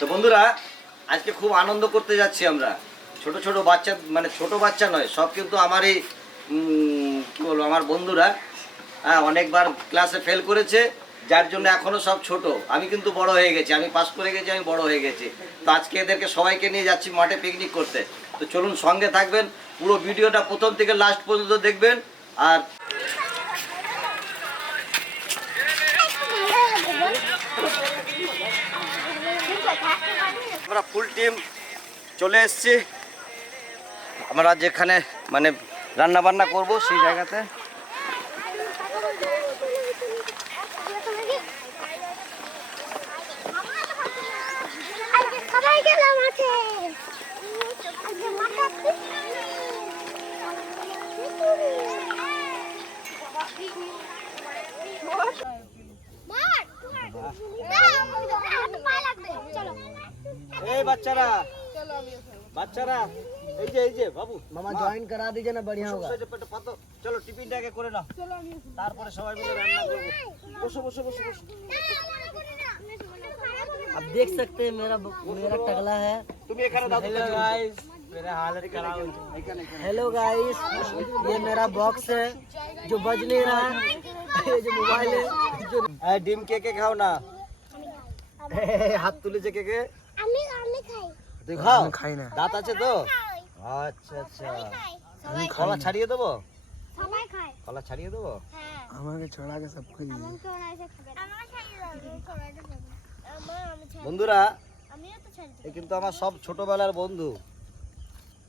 তো বন্ধুরা, আজকে খুব আনন্দ করতে যাচ্ছি আমরা। ছোট ছোট বাচ্চা মানে ছোট বাচ্চা নয়, সব কিন্তু আমারই কি বলব, আমার বন্ধুরা হ্যাঁ অনেকবার ক্লাসে ফেল করেছে, যার জন্য এখনও সব ছোট। আমি কিন্তু বড় হয়ে গেছি, আমি পাস করে গেছি, আমি বড় হয়ে গেছি। তো আজকে এদেরকে সবাইকে নিয়ে যাচ্ছি মাঠে পিকনিক করতে। তো চলুন সঙ্গে থাকবেন, পুরো ভিডিওটা প্রথম থেকে লাস্ট পর্যন্ত দেখবেন, আর আমরা ফুল টিম চলে এসেছি। আমরা যেখানে মানে রান্না বান্না করব সেই জায়গাতে। সবাই গেলাম মাঠে আজকে মাঠে চলো এই বাচ্চারা বাচ্চারা এই যে এই যে বাবু मामा ज्वाइन करा दीजिए ना बढ़िया होगा বসো, পেটে পাতো। চলো টিফিনটাকে করে নাও তারপরে সবাই মিলে রান্না করবো বসো বসো বসো বসো अब देख सकते हैं मेरा मेरा टगला है তুমি এখানে দাও हेलो गाइस मेरा हालत खराब हो এখানে এখানে हेलो गाइस ये मेरा बॉक्स है जो बज नहीं रहा है ये जो मोबाइल है जो এই ডিম কে কে খাও না হাত তুলেছে কে কে? আমি আমি খাই। তুই খাও খাই না। দাঁত আছে তো? আচ্ছা আচ্ছা। আমি আচ্ছা। কলা ছাড়িয়ে দেবো? সবাই কলা ছাড়িয়ে দেবো? হ্যাঁ। আমাকে ছড়াকে সব খাই বন্ধুরা এ কিন্তু আমার সব ছোটবেলার বন্ধু।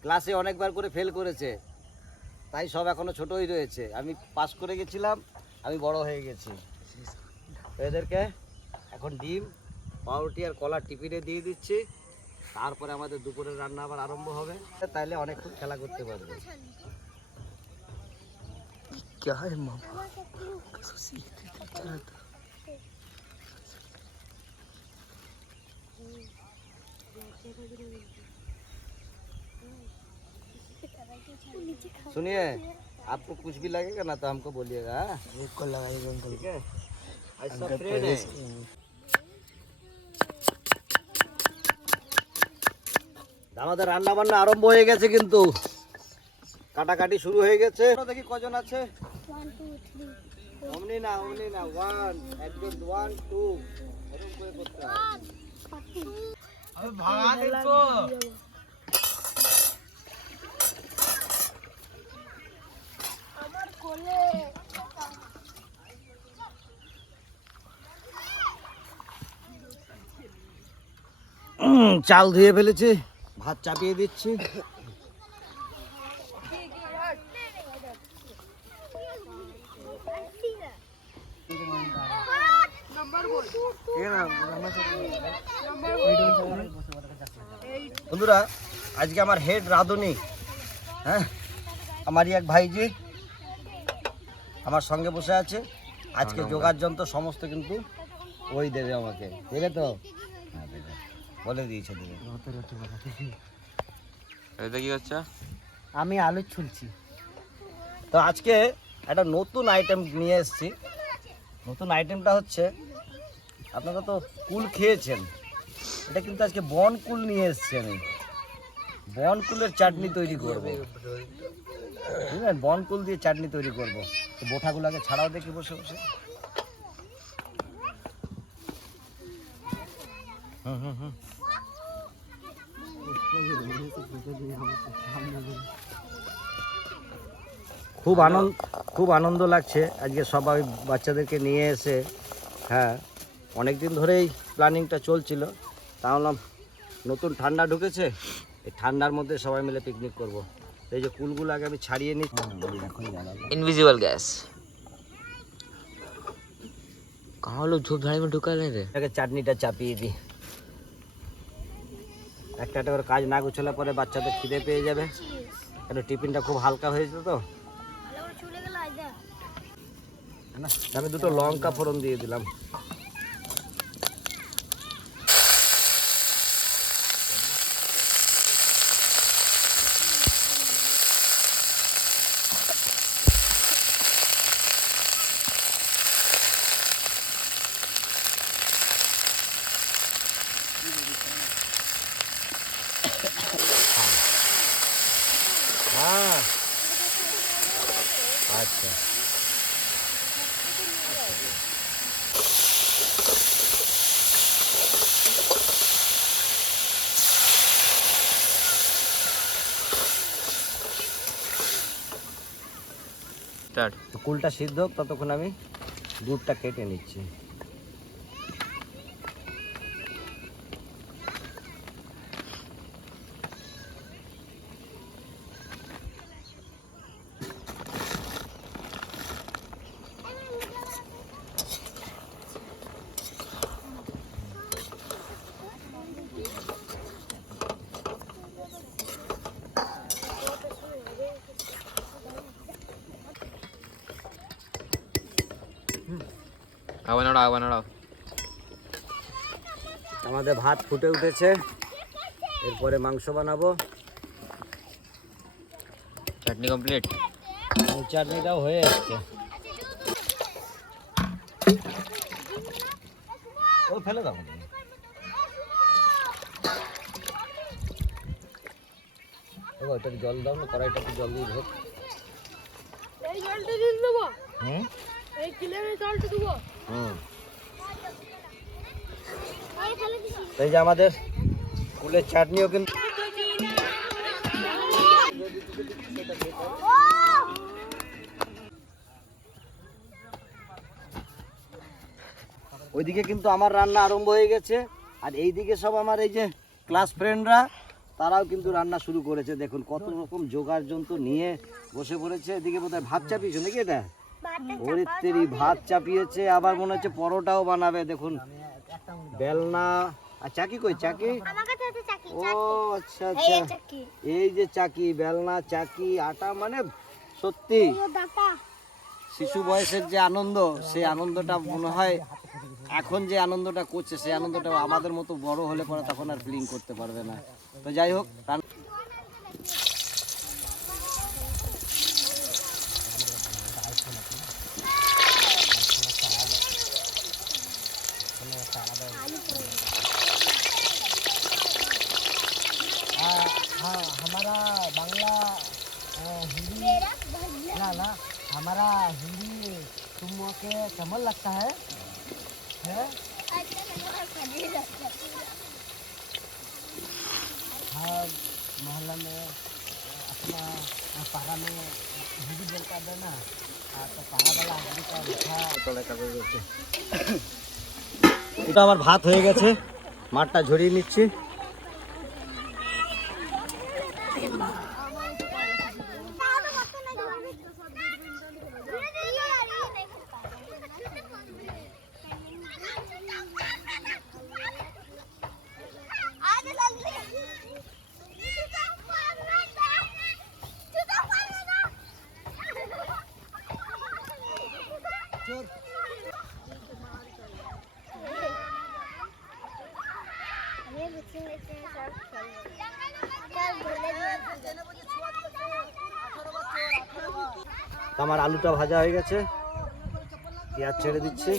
ক্লাসে অনেকবার করে ফেল করেছে। তাই সব এখনও ছোটই রয়েছে। আমি পাস করে গেছিলাম আমি বড় হয়ে গেছি। এদেরকে এখন ডিম পাউরুটি আর কলা টিফিনে দিয়ে দিচ্ছি তারপরে আমাদের দুপুরের রান্না আবার আরম্ভ হবে তাইলে অনেকক্ষণ খেলা করতে পারবে क्या है मामा सुनिए आपको कुछ भी लगेगा ना तो हमको बोलिएगा हाँ? एक को लगाइए अंकल ठीक है आज सब अंकल फ्रेंड प्रवेश है আমাদের রান্না বান্না আরম্ভ হয়ে গেছে কিন্তু। কাটাকাটি শুরু হয়ে গেছে। দেখি কজন আছে। অমনি না না ওয়ান ওয়ান টু চাল ধুয়ে ফেলেছে। হাত চাপিয়ে দিচ্ছি। বন্ধুরা আজকে আমার হেড রাঁধুনি হ্যাঁ আমারই এক ভাইজি আমার সঙ্গে বসে আছে। আজকে যোগার যন্ত্র সমস্ত কিন্তু ওই দেবে আমাকে বুঝলে তো বলে দিয়েছে এটা কি হচ্ছে? আমি আলু ছুলছি। তো আজকে একটা নতুন আইটেম নিয়ে এসেছি। নতুন আইটেমটা হচ্ছে আপনারা তো কুল খেয়েছেন। এটা কিন্তু আজকে বন কুল নিয়ে এসেছি আমি। বন কুলের চাটনি তৈরি করব। বুঝলেন? বন কুল দিয়ে চাটনি তৈরি করব। তো বোঠাগুলোকে ছাড়াও দেখি বসে বসে। হুম হুম হুম। খুব আনন্দ খুব আনন্দ লাগছে আজকে সবাই বাচ্চাদেরকে নিয়ে এসে হ্যাঁ অনেক দিন ধরেই প্ল্যানিংটা চলছিল তাহলে নতুন ঠান্ডা ঢুকেছে এই ঠান্ডার মধ্যে সবাই মিলে পিকনিক করব এই যে কুলগুলো আগে আমি ছাড়িয়ে নিই इनविजिबल गैस कहाँ लोग झोप झाड़ी में ढुका ले रे আগে চাটনিটা চাপিয়ে দিই একটা একটা করে কাজ না গুছলে পরে বাচ্চাদের খিদে পেয়ে যাবে। কেন টিফিনটা খুব হালকা হয়েছে তো। না আমি দুটো লঙ্কা ফোড়ন দিয়ে দিলাম। হ্যাঁ আচ্ছা কুলটা সিদ্ধ হোক ততক্ষণ আমি দুধটা কেটে নিচ্ছি। আবার নাড়াও আবার নাড়াও আমাদের ভাত ফুটে উঠেছে। এরপরে মাংস বানাবো। চাটনি কমপ্লিট চাটনিটাও হয়ে এসছে। ও ফেলে দাও। জল দাও না কড়াইটা একটু জল দিয়ে হোক এই জলটা দিয়ে দেবো? হুম? এই কিলের জলটা দেবো? এই এই যে আমাদের কুলের চাটনিও কিন্তু ওইদিকে কিন্তু আমার রান্না আরম্ভ হয়ে গেছে। আর এইদিকে সব আমার এই যে ক্লাস ফ্রেন্ডরা, তারাও কিন্তু রান্না শুরু করেছে। দেখুন, কত রকম জোগাড় যন্ত্র নিয়ে বসে পড়েছে। এদিকে বোধহয় ভাত চাপিয়েছে নাকি এটা? ওরে তেরি ভাত চাপিয়েছে আবার মনে হচ্ছে পরোটাও বানাবে দেখুন। বেলনা আর চাকি কই চাকি? ও আচ্ছা আচ্ছা। এই যে চাকি বেলনা চাকি আটা মানে সত্যি। শিশু বয়সের যে আনন্দ সেই আনন্দটা মনে হয় এখন যে আনন্দটা করছে সেই আনন্দটা আমাদের মতো বড় হলে পরে তখন আর ফিলিং করতে পারবে না। তো যাই হোক हाँ हमारा बांग्ला अ, हिंदी ना ना हमारा हिंदी तुम लोग के समझ लगता है है हाँ मोहल्ला में अपना अ, पारा में हिंदी बोलता है ना हाँ, तो पारा वाला हिंदी का मीठा এটা আমার ভাত হয়ে গেছে মাঠটা ঝরিয়ে নিচ্ছি Niye bütün geçeni sarıp sayıyorsun? আমার আলুটা ভাজা হয়ে গেছে। পেঁয়াজ ছেড়ে দিচ্ছি।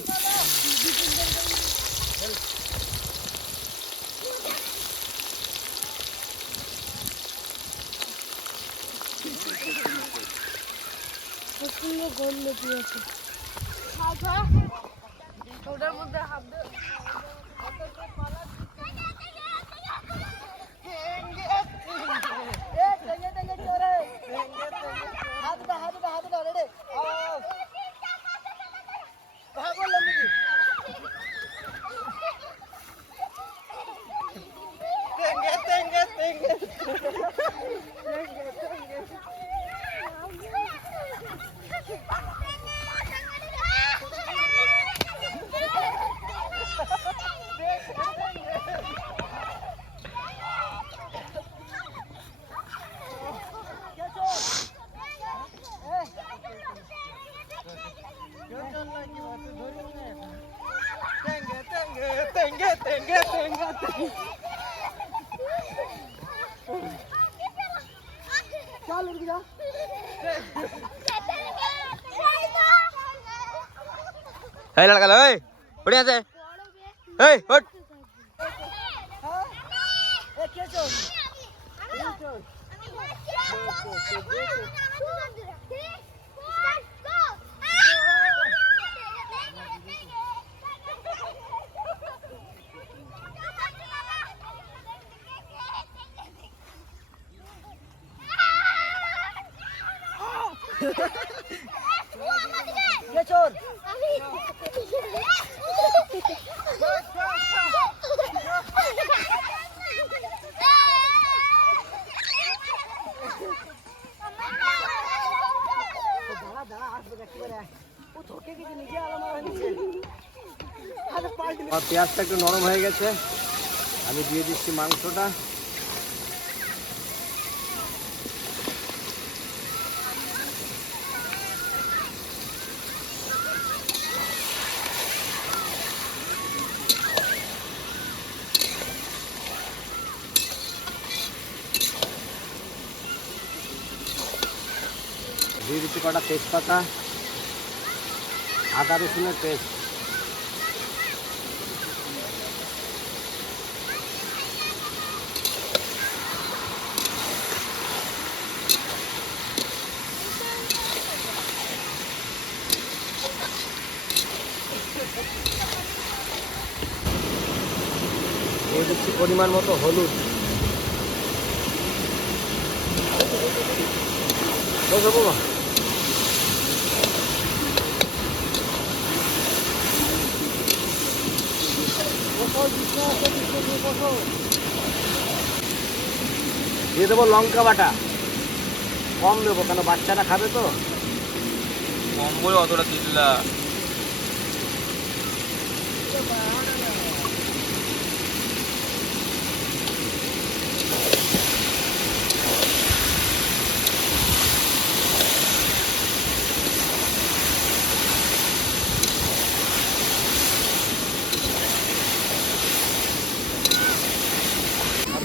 ওটার মধ্যে হাত चल उठ जा हे लड़का लो ए बढ़िया से ए उठ আমি আমি পেঁয়াজটা একটু নরম হয়ে গেছে আমি দিয়ে দিচ্ছি মাংসটা দিয়ে দিচ্ছি কটা তেজপাতা আদা রসুনের পেস্ট। পরিমাণ মতো হলুদ। দিয়ে দেবো লঙ্কা বাটা। কম দেবো কেন বাচ্চারা খাবে তো? কম বলে অতটা দিলা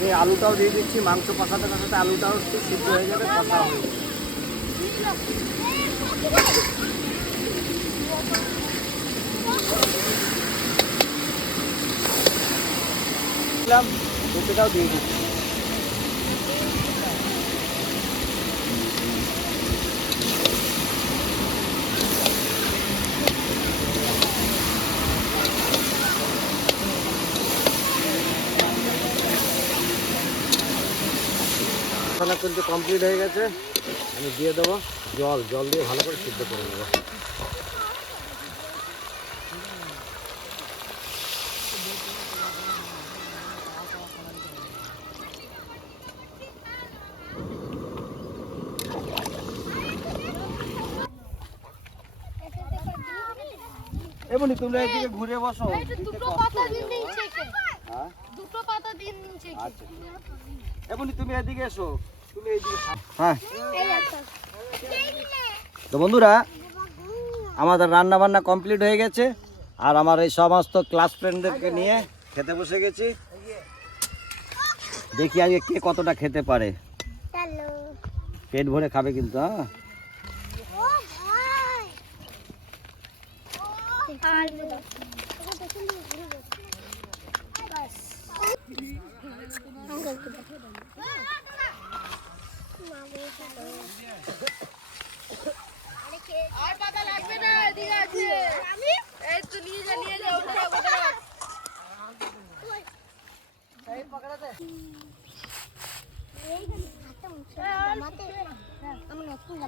আমি আলুটাও দিয়ে দিচ্ছি, মাংস কষাতে কষাতে আলুটাও একটু সিদ্ধ হয়ে যাবে কষা হয়ে যাবে দিয়ে দিচ্ছি। মশলা কিন্তু কমপ্লিট হয়ে গেছে। আমি দিয়ে দেবো। জল জল দিয়ে ভালো করে সিদ্ধ করে নেব। এমনি তুমি এদিকে ঘুরে বসো। দুটো পাতা দিন হ্যাঁ? দুটো পাতা দিন আচ্ছা। এমনি তুমি এদিকে এসো। হ্যাঁ। তো বন্ধুরা, আমাদের রান্না বান্না কমপ্লিট হয়ে গেছে, আর আমার এই সমস্ত ক্লাস ফ্রেন্ডদেরকে নিয়ে খেতে বসে গেছি। দেখি আজকে কে কতটা খেতে পারে। পেট ভরে খাবে কিন্তু হ্যাঁ। আর আর পাতা লাগবে না এদিকে আছে এই তো নিয়ে যা নিয়ে যা ওটা রাখ, ওটা রাখ।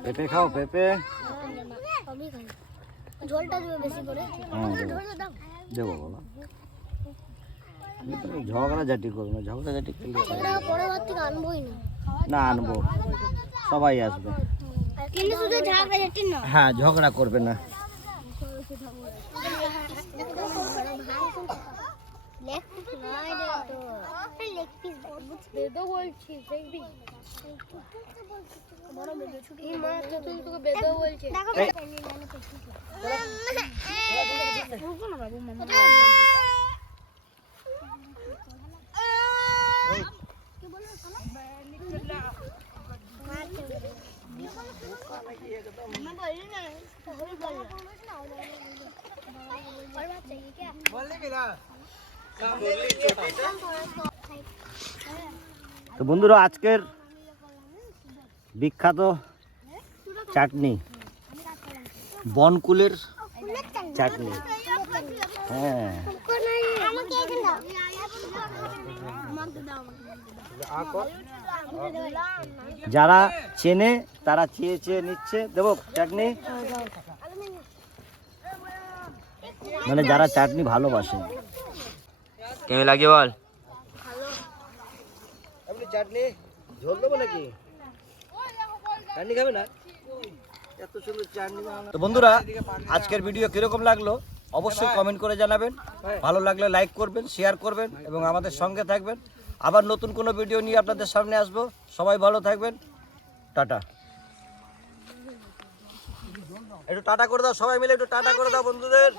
পেঁপে খাও পেঁপে ঝোলটা দিবে বেশি করে দেবো ঝগড়া ঝাটি করব না। ঝগড়া ঝাটি করলে ওটা থেকে আনবোই না। না আনব। সবাই আসবে। হ্যাঁ ঝগড়া করবে না। বাবু তো বন্ধুরা আজকের বিখ্যাত চাটনি বনকুলের চাটনি। হ্যাঁ। আমাকে দাও। আমাকে দাও যারা চেনে তারা চেয়ে চেয়ে নিচ্ছে। দেবো চাটনি? মানে যারা চাটনি ভালোবাসে। কেমন লাগে বল? চাটনি ঝোল দেবো নাকি? চাটনি খাবে না? এত সুন্দর চাটনি তো বন্ধুরা আজকের ভিডিও কীরকম লাগল? অবশ্যই কমেন্ট করে জানাবেন। ভালো লাগলে লাইক করবেন শেয়ার করবেন এবং আমাদের সঙ্গে থাকবেন। আবার নতুন কোনো ভিডিও নিয়ে আপনাদের সামনে আসব। সবাই ভালো থাকবেন। টাটা। একটু টাটা করে দাও, সবাই মিলে একটু টাটা করে দাও বন্ধুদের।